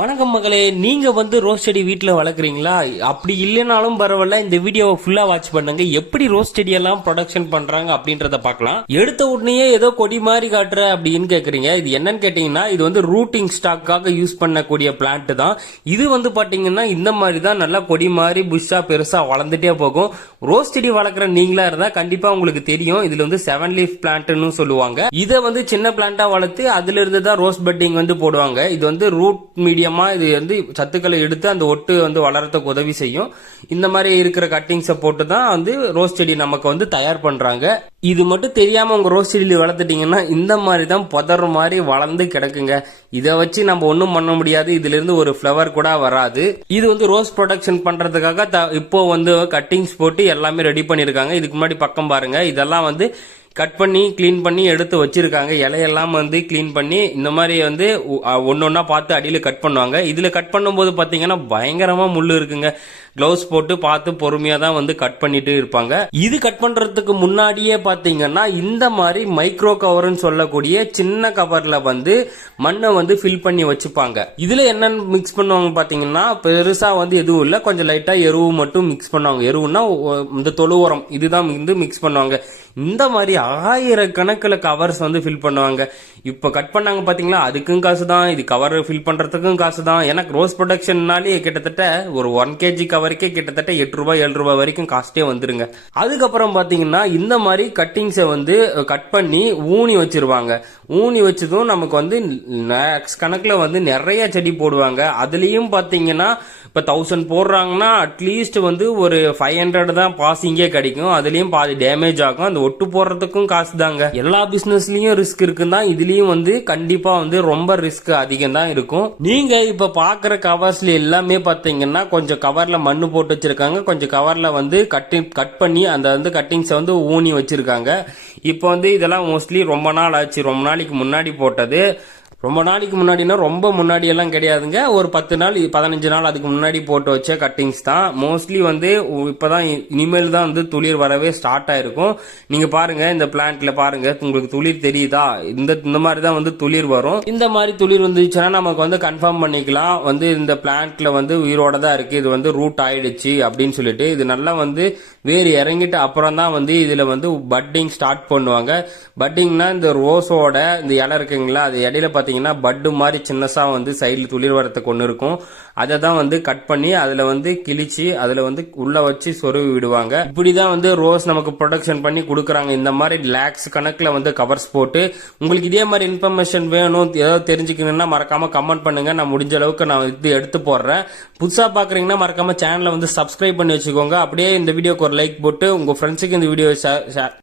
வணக்கம் மகளே நீங்க வந்து ரோஸ் செடி வீட்டில் வளர்க்குறீங்களா? அப்படி இல்லைனாலும் பரவாயில்ல இந்த வீடியோவை ஃபுல்லா வாட்ச் பண்ணுங்க. எப்படி ரோஸ் செடி எல்லாம் ப்ரொடக்ஷன் பண்றாங்க அப்படின்றத பார்க்கலாம். எடுத்த உடனே ஏதோ கொடி மாதிரி காட்டுற அப்படின்னு கேக்குறீங்க. இது என்னன்னு கேட்டீங்கன்னா இது வந்து ரூட்டிங் ஸ்டாக்காக யூஸ் பண்ணக்கூடிய பிளான்ட் தான். இது வந்து பாத்தீங்கன்னா இந்த மாதிரி தான் நல்லா கொடி மாதிரி புஷ்ஷாக பெருசா வளர்ந்துட்டே போகும். ரோஸ் செடி வளர்க்குற நீங்களா இருந்தா கண்டிப்பா உங்களுக்கு தெரியும். இதுல வந்து செவன் லீஃப் பிளான்ட்னு சொல்லுவாங்க. இதை வந்து சின்ன பிளான்ட்டா வளர்த்து அதுல இருந்து தான் ரோஸ் பெட்டிங் வந்து போடுவாங்க. இது வந்து ரூட் மீடியமா இது வந்து சத்துக்களை எடுத்து அந்த ஒட்டு வந்து வளர்றதுக்கு உதவி செய்யும். இந்த மாதிரி இருக்கிற கட்டிங்ஸை போட்டு தான் வந்து ரோஸ் செடி நமக்கு வந்து தயார் பண்றாங்க. இது மட்டும் தெரியாம உங்க ரோஸ் செடியில் வளர்த்துட்டீங்கன்னா இந்த மாதிரி தான் புதர் மாதிரி வளர்ந்து கிடக்குங்க. இதை வச்சு நம்ம ஒன்றும் பண்ண முடியாது. இதுல இருந்து ஒரு ஃப்ளவர் கூட வராது. இது வந்து ரோஸ் ப்ரொடக்ஷன் பண்றதுக்காக த- இப்போ வந்து கட்டிங்ஸ் போட்டு எல்லாமே ரெடி பண்ணியிருக்காங்க. இதுக்கு முன்னாடி பக்கம் பாருங்க. இதெல்லாம் வந்து கட் பண்ணி க்ளீன் பண்ணி எடுத்து வச்சிருக்காங்க. இலையெல்லாம் வந்து க்ளீன் பண்ணி இந்த மாதிரி வந்து ஒன்று ஒன்றா பார்த்து அடியில் கட் பண்ணுவாங்க. இதில் கட் பண்ணும்போது பார்த்தீங்கன்னா பயங்கரமாக முள் இருக்குங்க. க்ளவுஸ் போட்டு பார்த்து பொறுமையாக தான் வந்து கட் பண்ணிட்டு இருப்பாங்க. இது கட் பண்ணுறதுக்கு முன்னாடியே பார்த்தீங்கன்னா இந்த மாதிரி மைக்ரோ கவர்னு சொல்லக்கூடிய சின்ன கவரில் வந்து மண்ணை வந்து ஃபில் பண்ணி வச்சுப்பாங்க. இதில் என்னென்னு மிக்ஸ் பண்ணுவாங்க பார்த்தீங்கன்னா பெருசாக வந்து எதுவும் இல்லை. கொஞ்சம் லைட்டாக எருவு மட்டும் மிக்ஸ் பண்ணுவாங்க. எருவுன்னா இந்த தொழு உரம் இதுதான் வந்து மிக்ஸ் பண்ணுவாங்க. இந்த மாதிரி ஆயிரக்கணக்கில் கவர்ஸ் வந்து ஃபில் பண்ணுவாங்க. இப்போ கட் பண்ணாங்க பார்த்தீங்களா அதுக்கும் காசு தான் இது கவர் ஃபில் பண்ணுறதுக்கும் காசு தான் எனக்கு ரோஸ் ப்ரொடக்ஷன்னாலே கிட்டத்தட்ட ஒரு ஒன் கேஜி கவருக்கே கிட்டத்தட்ட எட்டு ரூபாய் ஏழு ரூபாய் வரைக்கும் காஸ்ட்டே வந்துருங்க. அதுக்கப்புறம் பார்த்தீங்கன்னா இந்த மாதிரி கட்டிங்ஸை வந்து கட் பண்ணி ஊனி வச்சிருவாங்க. ஊனி வச்சதும் நமக்கு வந்து கணக்கில் வந்து நிறைய செடி போடுவாங்க. அதுலேயும் பார்த்தீங்கன்னா இப்போ தௌசண்ட் போடுறாங்கன்னா அட்லீஸ்ட் வந்து ஒரு ஃபைவ் ஹண்ட்ரட் தான் பாசிங்கே கிடைக்கும். அதுலேயும் பாதி டேமேஜ் ஆகும். அந்த ஒட்டு போடுறதுக்கும் காசு தாங்க எல்லா பிசினஸ்லயும் ரிஸ்க் இருக்குன்னா இதுலயும் வந்து கண்டிப்பா வந்து ரொம்ப ரிஸ்க் அதிகம் தான் இருக்கும். நீங்க இப்ப பாக்குற கவர்ஸ்ல எல்லாமே பாத்தீங்கன்னா கொஞ்சம் கவர்ல மண்ணு போட்டு வச்சிருக்காங்க. கொஞ்சம் கவர்ல வந்து கட்டிங் கட் பண்ணி அந்த வந்து கட்டிங்ஸை வந்து ஊனி வச்சிருக்காங்க. இப்போ வந்து இதெல்லாம் மோஸ்ட்லி ரொம்ப நாள் ஆச்சு. ரொம்ப நாளைக்கு முன்னாடி போட்டது. ரொம்ப நாளைக்கு முன்னாடினா ரொம்ப முன்னாடியெல்லாம் கிடையாதுங்க. ஒரு பத்து நாள் பதினஞ்சு நாள் அதுக்கு முன்னாடி போட்டு வச்ச கட்டிங்ஸ் தான். மோஸ்ட்லி வந்து இப்போ தான் இ- இனிமேல் தான் வந்து துளிர் வரவே ஸ்டார்ட் ஆயிருக்கும். நீங்க பாருங்க இந்த பிளான்ட்ல பாருங்க உங்களுக்கு துளிர் தெரியுதா? இந்த இந்த மாதிரி தான் வந்து துளிர் வரும். இந்த மாதிரி துளிர் வந்துச்சுன்னா நமக்கு வந்து கன்ஃபார்ம் பண்ணிக்கலாம். வந்து இந்த பிளான்ட்ல வந்து உயிரோட தான் இருக்கு. இது வந்து ரூட் ஆயிடுச்சு அப்படின்னு சொல்லிட்டு இது நல்லா வந்து வேர் இறங்கிட்டு அப்புறம் தான் வந்து இதுல வந்து பட்டிங் ஸ்டார்ட் பண்ணுவாங்க. பட்டிங்னா இந்த ரோஸோட இந்த இலை இருக்குங்களா அது இடையில பார்த்தீங்கன்னா பட்டு மாதிரி சின்னசாக வந்து சைடில் துளிர் வரத்துக்கு ஒன்று இருக்கும். அதை தான் வந்து கட் பண்ணி அதில் வந்து கிழிச்சு அதில் வந்து உள்ளே வச்சு சொருவி விடுவாங்க. இப்படி தான் வந்து ரோஸ் நமக்கு ப்ரொடக்ஷன் பண்ணி கொடுக்குறாங்க. இந்த மாதிரி லேக்ஸ் கணக்கில் வந்து கவர்ஸ் போட்டு உங்களுக்கு இதே மாதிரி இன்ஃபர்மேஷன் வேணும் ஏதாவது தெரிஞ்சுக்கணும்னா மறக்காமல் கமெண்ட் பண்ணுங்கள் நான் முடிஞ்ச அளவுக்கு நான் இது எடுத்து போடுறேன். புதுசாக பார்க்குறீங்கன்னா மறக்காமல் சேனலை வந்து சப்ஸ்கிரைப் பண்ணி வச்சுக்கோங்க. அப்படியே இந்த வீடியோக்கு ஒரு லைக் போட்டு உங்கள் ஃப்ரெண்ட்ஸுக்கு இந்த வீடியோ